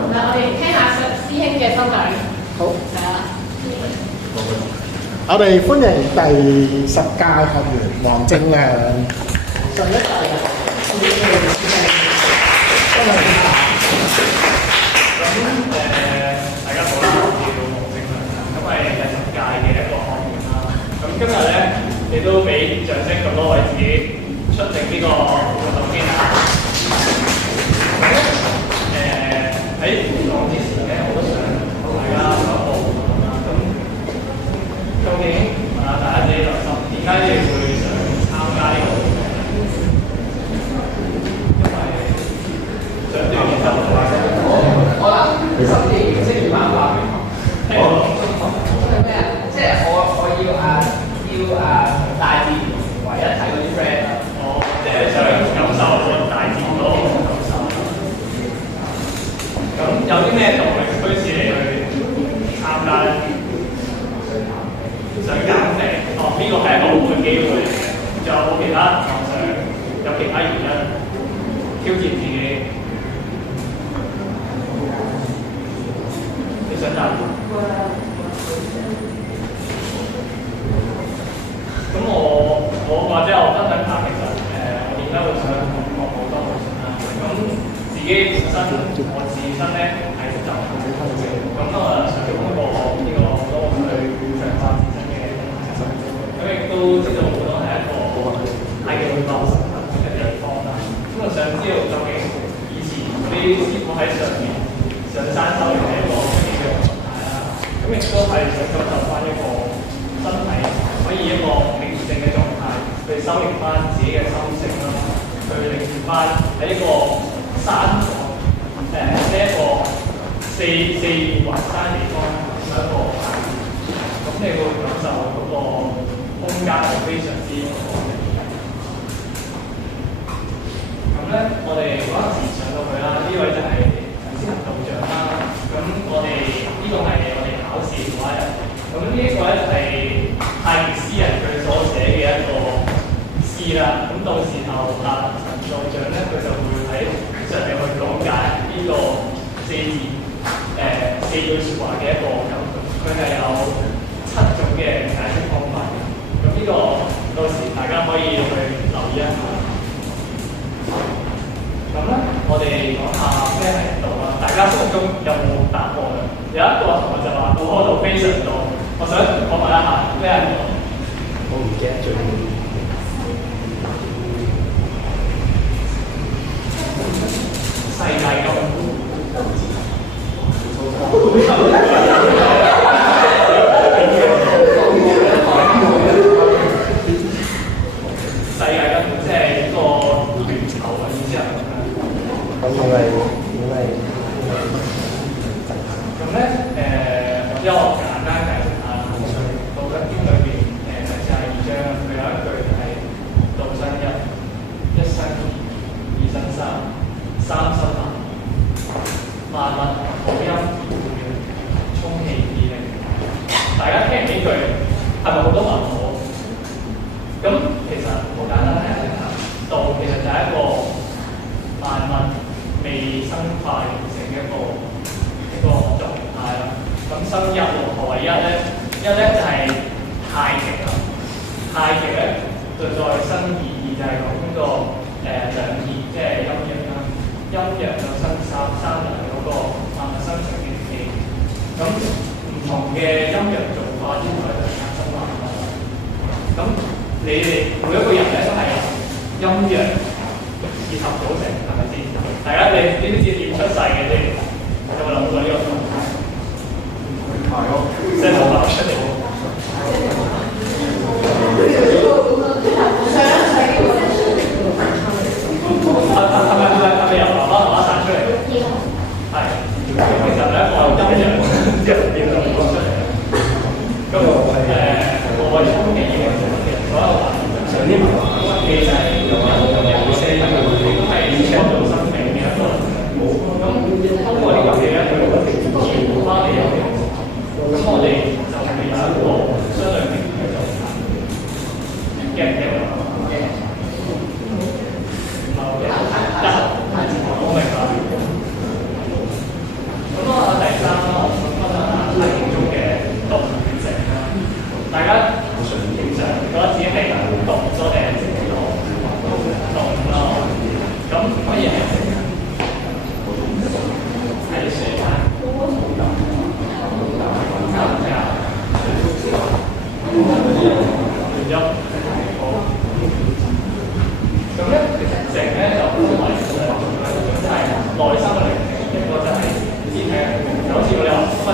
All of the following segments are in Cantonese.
嗱，我哋聽下師兄嘅分享。好，係啊。我哋歡迎第10屆學員黃正亮。上一屆嘅大家好啦，我叫黃正亮，咁係第10屆嘅一個學員啦。咁今日咧，你都俾掌聲咁多位自己出席呢個活動先啦。喺講之前咧，我都想同大家講一個活動啦。咁究竟問下大家自己內心，點解你會想參加呢個活動？因為想鍛鍊身體。我諗心理即係要慢慢即係咩啊？即係我要大自然唯一睇嗰啲 friend 啦。哦，即係想感受大自然嗰個感受。咁有啲咩動力驅使你去參加咧？想減肥，呢個係一個好嘅機會嚟嘅。仲有冇其他想有其他原因挑戰自己？你想答？咁我或者我分享下其實我點解會想學好多武術啦？咁自己本身我自身咧係就係好嘅，咁我想通過呢個好多去強化自身嘅能力，咁亦都知道好多係一個係嘅運動嘅地方啦。咁我想知道究竟以前啲師傅喺上面上山修行係一個咩嘅狀態啦？咁亦都係想感受翻一個身體可以一個平靜嘅狀態，去修煉翻自己嘅心性啦，去領悟翻喺一個山呢一個四面環山地方有一個咁你會感受嗰個空間係非常之好嘅。咁咧，我哋嗰陣時上到去啦，呢位就係陳思恒道長啦。咁我哋呢個係我哋考試嘅話人。咁呢一個咧就係太極詩人佢所寫嘅一個詩啦。咁到時候陳道長咧，佢就會喺上面去講解呢個四句説話嘅一個構造。佢係有7種嘅解釋方法。咁呢個到時大家可以去留意一下。咁咧，我哋講下咩係道啦。大家心目中有冇答案啊？有一個同學就話道可道非常道。我想講問一下咩係道？我唔記得咗。世界觀。世界觀即係一個圓球嘅意思係咁樣。咁咧或者我簡單解釋下道德經裏邊第42章，佢有一句係道生一，一生二，二生三，三生萬，萬物好陰而無陽，充氣而靈。大家聽完呢句係咪好多問號？咁其實好簡單係一下，道其實就係一個萬物未生化形成嘅一個狀態啦。咁生一何為一咧？一咧就係太極啦，太極咧就再生二，就係講呢個兩儀，即係陰陽啦。陰陽就生三，三就係嗰個萬物生成嘅氣。咁唔同嘅陰陽造化之後就產生萬物。咁你哋每一個人咧都係由陰陽結合組成，係咪先？大家你知唔知點出世嘅先？有冇諗過呢個狀態？係咯，即係冇諗出嚟。係咪由爸爸媽媽生出嚟？係。其實咧，我陰陽即係點樣講出嚟？咁我充氣嘅所有環境上啲物其實係有四樣嘢，都係創造生命嘅一個。咁通過呢個嘢咧，佢傳翻嚟有嘅。咁我哋就係有一個相對平衡嘅狀態。驚唔驚啊？唔係好驚。我明白。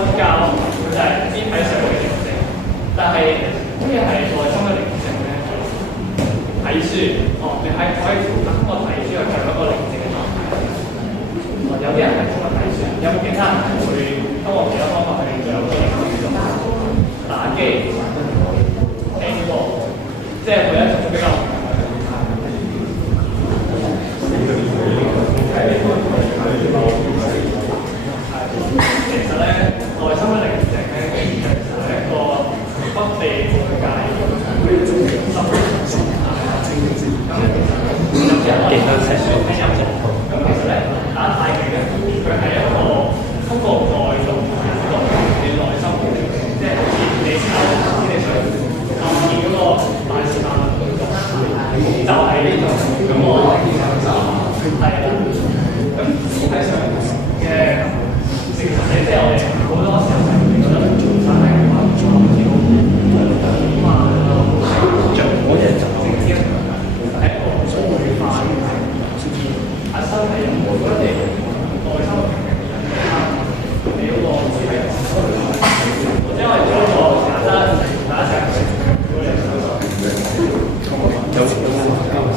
覺就係肢體上嘅寧靜，但係咩係內心嘅寧靜咧？睇書，你可以通過睇書去進入一個寧靜嘅狀態。有啲人係通過睇書，有其他人係會通過其他方法去進入一個寧靜嘅狀態。打機、聽歌，即係每一種比較。其實咧，內心嘅寧靜咧，其實係一個不被誤解嘅心態。咁有啲人可能睇書聽音樂，咁其實咧打太極咧，佢係一個通過內動同埋主動你內心嘅寧靜，即係好似你想構建嗰個大時間嘅動作，就係呢種咁我係啦。咁肢體上嘅成實咧，即係我哋好多時候係覺得做曬係話做好似好慢啊，做嗰隻就正經係一個好愉快嘅體驗。阿身係有冇嗰啲內心嘅平靜你嗰個肢體因為做咗簡單大家成日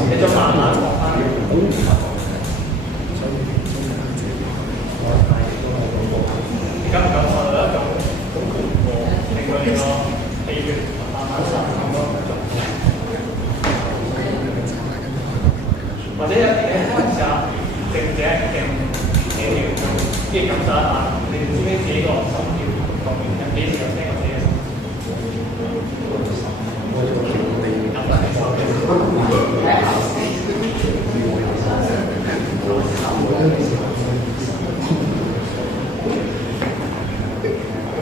你就慢慢學翻。感唔感受到一種令佢哋個氣血慢慢散咁多種，或者有啲嘅開始靜者靜幾條，跟住感受一下，你知唔知自己個心跳同有幾時有聽過自己嘅心跳？咁就係收嘅。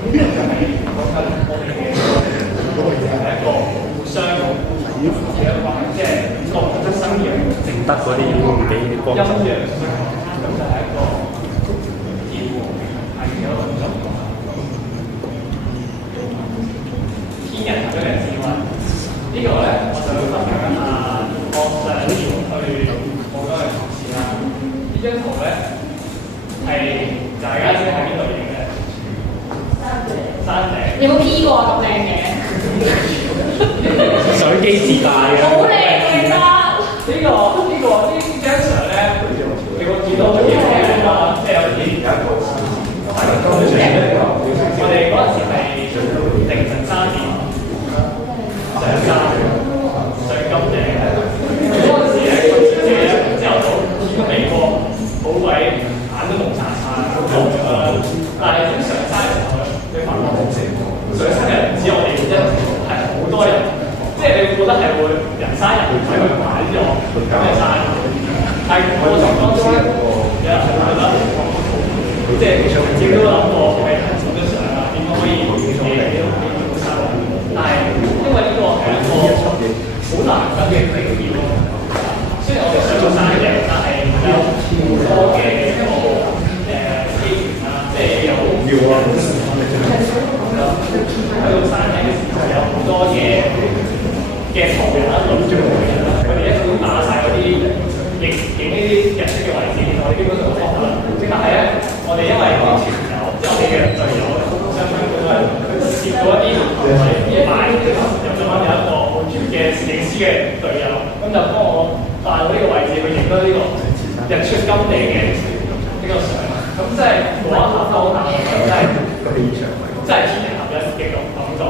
呢個就係講緊我哋嘅係一個互相嘅一個即係覺得生陽靜德嗰啲幾光陰陽相合，咁就係一個健和係有一種狀況。天人合一嘅智慧，呢個咧我就會分享一下我上年去澳洲嘅同事啦。呢張圖咧係大家知喺邊度影嘅？山頂，你有冇 P 過咁靚嘅？水機自帶嘅，好靚嘅真。呢張相咧，你會見到好似咩啊？即係有啲我哋嗰陣時係凌晨3點上山上金頂，嗰陣時咧朝頭早天都未光，好鬼眼都蒙查查咁樣，但係上山嘅時候咧。上山嘅人唔知我哋一係好多人，即係你會覺得係會人山人海去擺咗咁嘅山，但係過程當中咧，有人係覺得即係自己都諗過係影咗相啊，點樣可以影到幾好山？但係因為呢個係一個好難得嘅經驗，雖然我哋上咗山嘅，但係有好多嘅一個機緣啊，即係有喺到山頂嘅時候有好多嘅鏡頭人啦，輪住佢哋一早都打晒嗰啲影呢啲日出嘅位置，我哋基本上都放咗啦。但係咧，我哋因為啲團友，即係我哋嘅隊友，相信佢都係接到一啲呢排又咁啱有一個好專業嘅攝影師嘅隊友，咁就幫我帶到呢個位置去影到呢個日出金地嘅呢個相。咁即係嗰一刻當下，真係真係天人合一嘅感覺。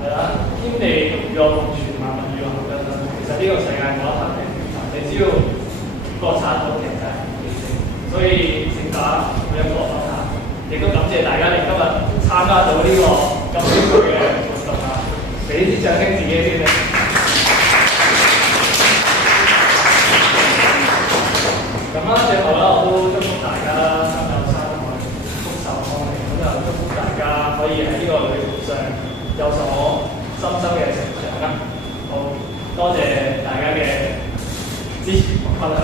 係啦，天地與我共存，萬物與我合一啦。其實呢個世界嗰一刻嘅，你只要覺察到其實係幾正，所以請打每一個分享，亦都感謝大家嚟今日參加到呢個咁精彩嘅活動啊！俾啲掌聲自己先啦。咁啦，最後啦，我都祝福大家啦，三有三愛，福壽康寧。咁就祝福大家可以喺呢個旅途上有所深深嘅成長啦。好，多謝大家嘅支持同分享。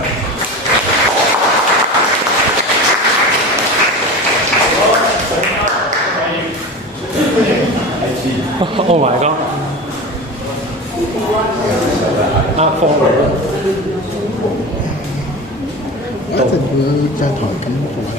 如果想加入可以 Oh my god！阿方一陣佢就台片過嚟。